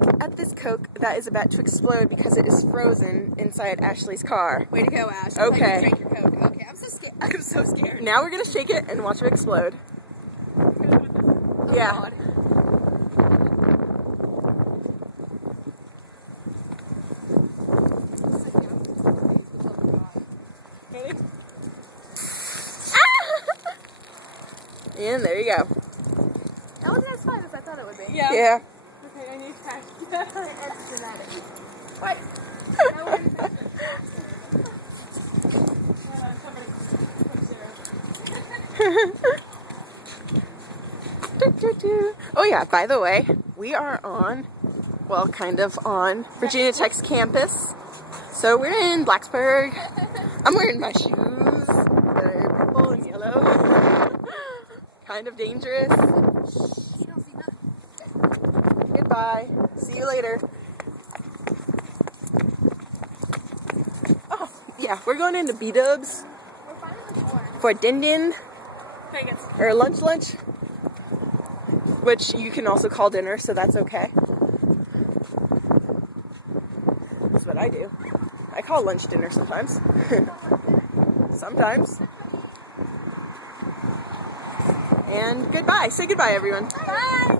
look at this Coke that is about to explode because it is frozen inside Ashley's car. Way to go, Ash. Okay. Drink your Coke. Okay, I'm so scared. I'm so scared. Now we're gonna shake it and watch it explode. Oh, Yeah. God. Ready? And there you go. That wasn't as fun as I thought it would be. Yeah. Okay, I need to catch that. It's dramatic. What? Oh yeah, by the way, we are on, well, kind of on Virginia Tech's campus. So we're in Blacksburg. I'm wearing my shoes. They're purple and yellow. Kind of dangerous. Goodbye. See you later. Oh, yeah, we're going into B-Dubs for Din Din, or lunch, which you can also call dinner, so that's okay. That's what I do. I call lunch dinner sometimes. Sometimes. And goodbye. Say goodbye, everyone. Bye.